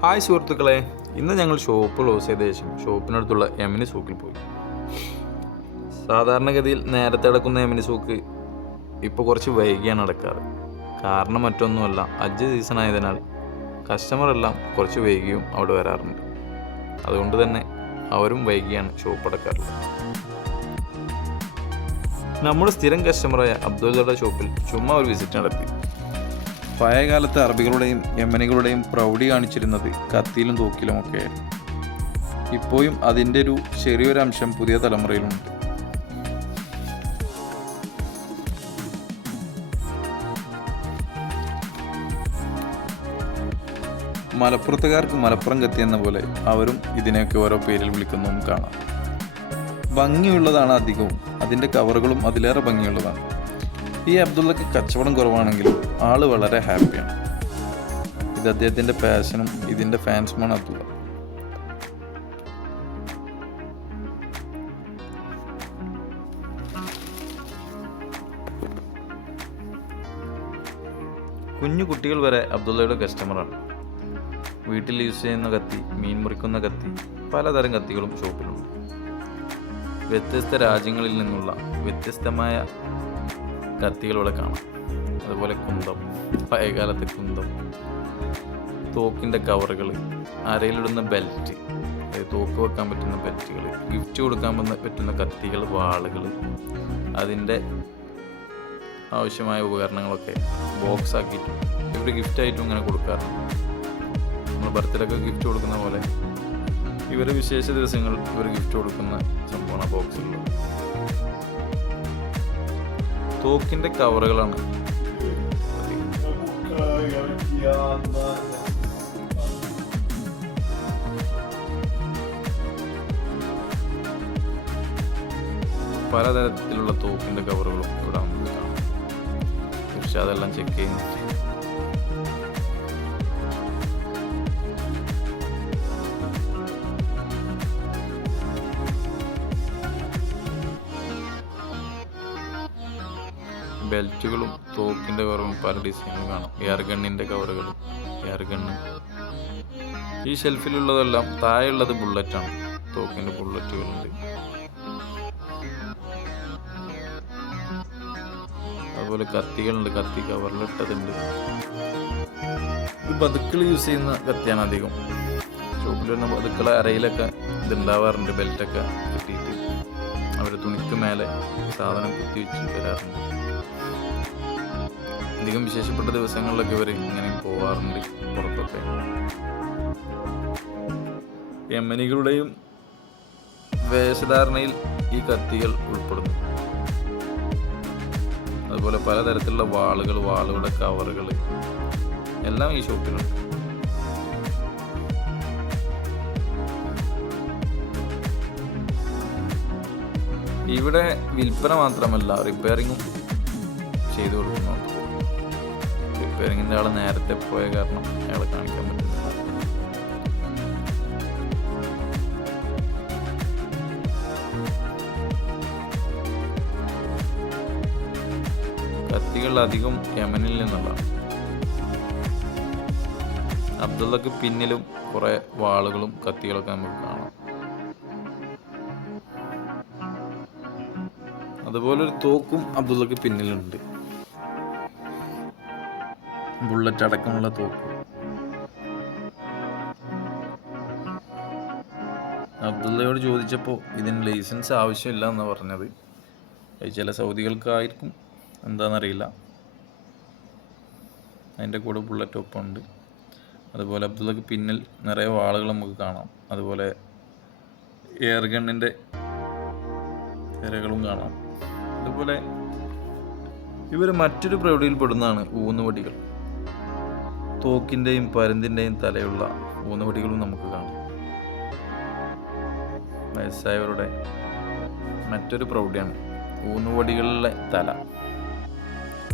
Hi സുഹൃത്തുക്കളെ. ഇന്ന് ഞങ്ങൾ ഷോപ്പ് ക്ലോസ് ചെയ്ത ശേഷം ഷോപ്പിനടുത്തുള്ള എമിനി സൂക്കിൽ പോയി. സാധാരണഗതിയിൽ നേരത്തെ അടക്കുന്ന എമിനി സൂക്ക് ഇപ്പോൾ കുറച്ച് വൈകിയാണ് അടക്കാറ് കാരണം മറ്റൊന്നുമല്ല അജ്ജ് സീസൺ ആയതിനാൽ കസ്റ്റമർ എല്ലാം കുറച്ച് വൈകിയും അവിടെ വരാറുണ്ട്. അതുകൊണ്ട് തന്നെ അവരും വൈകിയാണ് ഷോപ്പ് അടക്കാറുള്ളത്. നമ്മുടെ സ്ഥിരം കസ്റ്റമറായ അബ്ദുള്ളയുടെ ഷോപ്പിൽ ചുമ്മാ ഒരു വിസിറ്റ് നടത്തി. പഴയകാലത്തെ അറബികളുടെയും യമനികളുടെയും പ്രൗഢി കാണിച്ചിരുന്നത് കത്തിയിലും തൂക്കിലുമൊക്കെ ഇപ്പോഴും അതിന്റെ ഒരു ചെറിയൊരു അംശം പുതിയ തലമുറയിലുണ്ട്. മലപ്പുറത്തുകാർക്ക് മലപ്പുറം കത്തി എന്ന പോലെ അവരും ഇതിനെയൊക്കെ ഓരോ പേരിൽ വിളിക്കുന്നതും കാണാം. ഭംഗിയുള്ളതാണ് അധികവും. അതിന്റെ കവറുകളും അതിലേറെ ഭംഗിയുള്ളതാണ്. ഈ അബ്ദുള്ളക്ക് കച്ചവടം കുറവാണെങ്കിലും ആൾ വളരെ ഹാപ്പിയാണ്. ഇത് അദ്ദേഹത്തിന്റെ പാഷനും ഇതിന്റെ ഫാൻസുമാണ് അബ്ദുള്ള. കുഞ്ഞു കുട്ടികൾ വരെ അബ്ദുള്ളയുടെ കസ്റ്റമറാണ് വീട്ടിൽ യൂസ് ചെയ്യുന്ന കത്തി മീൻ മുറിക്കുന്ന കത്തി പലതരം കത്തികളും ഷോപ്പിലുണ്ട്. വ്യത്യസ്ത രാജ്യങ്ങളിൽ നിന്നുള്ള വ്യത്യസ്തമായ കത്തികൾ ഇവിടെ കാണാം. അതുപോലെ കുന്തം പഴയകാലത്തെ കുന്തം തോക്കിന്റെ കവറുകൾ അരയിലിടുന്ന ബെൽറ്റ് അതായത് തോക്ക് വെക്കാൻ പറ്റുന്ന ബെൽറ്റുകൾ ഗിഫ്റ്റ് കൊടുക്കാൻ പറ്റുന്ന- കത്തികൾ വാളുകൾ അതിന്റെ ആവശ്യമായ ഉപകരണങ്ങളൊക്കെ ബോക്സ് ആക്കിയിട്ടും ഗിഫ്റ്റ് ഗിഫ്റ്റായിട്ടും ഇങ്ങനെ കൊടുക്കാറുണ്ട്. നമ്മൾ ബർത്ത്ഡേക്ക് ഗിഫ്റ്റ് കൊടുക്കുന്ന പോലെ ഇവർ വിശേഷ ദിവസങ്ങളിൽ ഇവർ ഗിഫ്റ്റ് കൊടുക്കുന്ന സംഭവമാണ് ബോക്സിലുള്ളത്. തോക്കിന്റെ കവറുകളാണ്. പലതരത്തിലുള്ള തോക്കിന്റെ കവറുകളും ഇവിടെ പക്ഷെ അതെല്ലാം ചെക്ക് ചെയ്യുന്നു. ബെൽറ്റുകളും തോക്കിന്റെ കവറും പല ഡിസൈനുകളും കാണാം. എയർ ഗണ്ണിന്റെ കവറുകളും എയർ ഗണ്ണ് ഈ ഷെൽഫിലുള്ളതെല്ലാം താഴെയുള്ളത് ബുള്ളറ്റാണ്. തോക്കിന്റെ ബുള്ളറ്റുകളുണ്ട്. അതുപോലെ കത്തികളുണ്ട്. കത്തി കവറിലിട്ടതുണ്ട് ഇത് ബതുക്കൾ യൂസ് ചെയ്യുന്ന കത്തിയാണ് അധികം. ഷോപ്പിൽ വരുന്ന ബതുക്കളെ അരയിലൊക്കെ ഇതുണ്ടാവാറുണ്ട്. ബെൽറ്റൊക്കെ കിട്ടിയിട്ട്. അവർ തുണിക്ക് മേലെ സാധനം കുത്തി വെച്ച് വരാറുണ്ട്. അധികം വിശേഷപ്പെട്ട ദിവസങ്ങളിലൊക്കെ ഇവർ ഇങ്ങനെ പോവാറുണ്ട് പുറത്തൊക്കെ. യമനികളുടെയും വേഷധാരണയിൽ ഈ കത്തികൾ ഉൾപ്പെടുന്നു. അതുപോലെ പലതരത്തിലുള്ള വാളുകൾ വാളുകളുടെ കവറുകൾ എല്ലാം ഈ ഷോപ്പിലുണ്ട്. ഇവിടെ വിൽപ്പന മാത്രമല്ല റിപ്പയറിങ്ങും ചെയ്തു കൊടുക്കുന്നുണ്ട്. റിപ്പയറിങ്ങിന്റെ ആൾ നേരത്തെ പോയ കാരണം അയാളെ കാണിക്കാൻ പറ്റുന്നില്ല കത്തികൾ അധികം യമനിൽ നിന്നുള്ളതാണ്. അബ്ദുള്ളക്ക് പിന്നിലും കുറെ വാളുകളും കത്തികളൊക്കെ നമുക്ക് കാണാം. അതുപോലെ ഒരു തോക്കും അബ്ദുള്ളക്ക് പിന്നിലുണ്ട്. ബുള്ളറ്റ് അടക്കമുള്ള തോക്ക്. അബ്ദുള്ളയോട് ചോദിച്ചപ്പോൾ ഇതിന് ലൈസൻസ് ആവശ്യമില്ല എന്ന് പറഞ്ഞത്. ചില സൗദികൾക്കായിരിക്കും. എന്താണെന്നറിയില്ല അതിന്റെ കൂടെ ബുള്ളറ്റ് ഒപ്പമുണ്ട്. അതുപോലെ അബ്ദുള്ളക്ക് പിന്നിൽ നിറയെ വാളുകൾ നമുക്ക് കാണാം. അതുപോലെ എയർ ഗണ്ണിന്റെ തിരകളും കാണാം. അതുപോലെ ഇവർ മറ്റൊരു പ്രൗഢിയിൽപ്പെടുന്നതാണ് ഊന്നുവടികൾ. തോക്കിന്റെയും പരുന്തിന്റെയും തലയുള്ള ഊന്നുവടികളും നമുക്ക് കാണാം. വയസ്സായവരുടെ മറ്റൊരു പ്രൗഢിയാണ് ഊന്നുവടികളിലെ തല.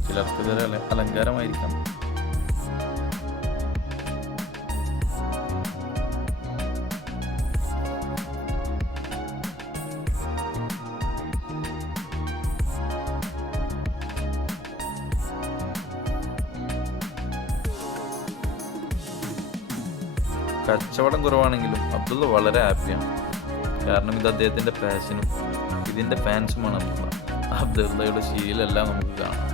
ചിലർക്ക് തല അല- അലങ്കാരമായിരിക്കാം. കച്ചവടം കുറവാണെങ്കിലും അബ്ദുള്ള വളരെ ഹാപ്പിയാണ്. കാരണം ഇത് അദ്ദേഹത്തിന്റെ പാഷനും ഇതിന്റെ ഫാൻസുമാണ് അബ്ദുള്ള. അബ്ദുള്ളയുടെ ശീലെല്ലാം നമുക്ക് കാണാം.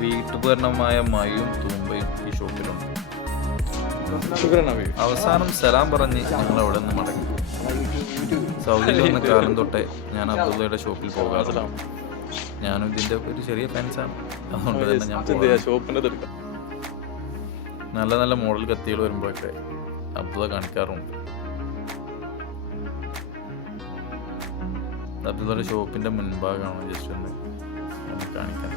വീട്ടുപകരണമായ മയും തൂമ്പയും ഈ ഷോപ്പിലുണ്ട്. അവസാനം സലാം പറഞ്ഞ് ഞങ്ങൾ അവിടെ നിന്ന് മടങ്ങി. സൗദിയിൽ വന്ന കാലം തൊട്ടേ ഞാൻ അബ്ദുള്ളയുടെ ഷോപ്പിൽ പോകാറില്ല ഞാനും ഇതിന്റെ ഒരു ചെറിയ ഫാൻസാണ് അതുകൊണ്ട് തന്നെ ഞാൻ ഷോപ്പിന്റെ ഷോപ്പിന്റെ നല്ല നല്ല മോഡൽ കത്തികൾ വരുമ്പോഴൊക്കെ അബ്ദുള്ള കാണിക്കാറുണ്ട്. അബ്ദുള്ളയുടെ ഷോപ്പിന്റെ മുൻഭാഗമാണ് ജസ്റ്റ് ഒന്ന് കാണിക്കാൻ.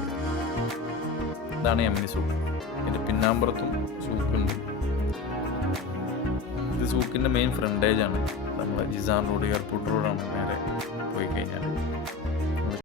ഇതാണ് എം സൂപ്പ് ഇതിന്റെ പിന്നാമ്പുറത്തും സൂക്കുണ്ട് ഇത് സൂപ്പിന്റെ മെയിൻ ഫ്രണ്ടേജ് ആണ്. നമ്മുടെ ജിസാൻ റോഡ് എയർപോർട്ട് റോഡാണ് നേരെ പോയി കഴിഞ്ഞാൽ